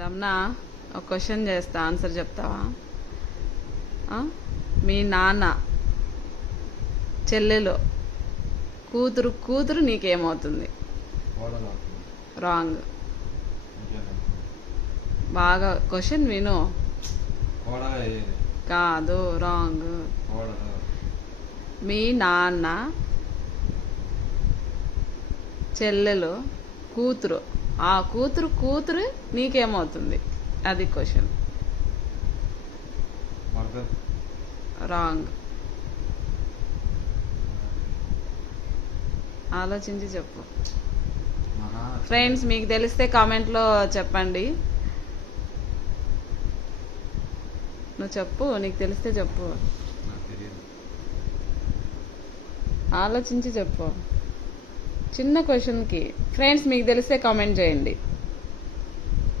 రమణ, ఒక క్వశ్చన్ చేస్తా, ఆన్సర్ చెప్తావా? మీ నాన్న చెల్లెలో కూతురు నీకేమవుతుంది? రాంగ్. బాగా క్వశ్చన్ విను. కాదు, రాంగ్. మీ నాన్న చెల్లెలు కూతురు, ఆ కూతురు నీకేమవుతుంది? అది క్వశ్చన్. రాంగ్. ఆలోచించి చెప్పు. ఫ్రెండ్స్, మీకు తెలిస్తే కామెంట్లో చెప్పండి. నువ్వు చెప్పు, నీకు తెలిస్తే చెప్పు. ఆలోచించి చెప్పు. చిన్న క్వశ్చన్కి. ఫ్రెండ్స్, మీకు తెలిస్తే కామెంట్ చేయండి.